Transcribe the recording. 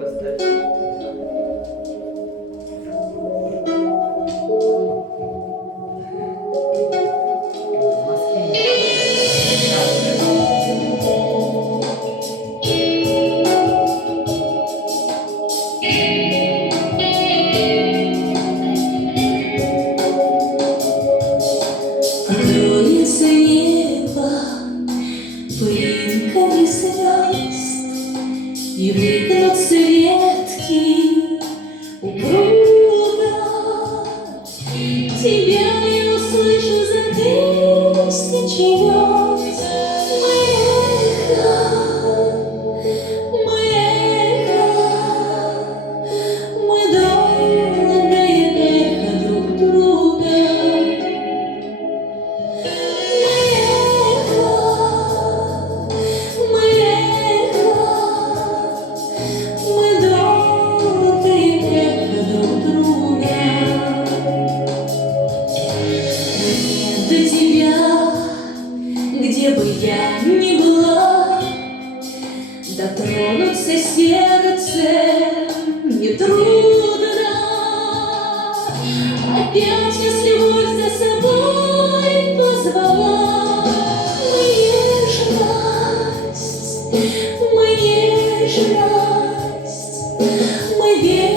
поставь. Откроется небо пылинками звезд, и выгнутся ветки у пруда. Тебя я услышу за тысячи верст. Мы эхо, мы доброе эхо друг друга. До тебя, где бы я ни была, дотронуться сердцем нетрудно. Опять, если боль за собой позвала, мы нежность, мы верность.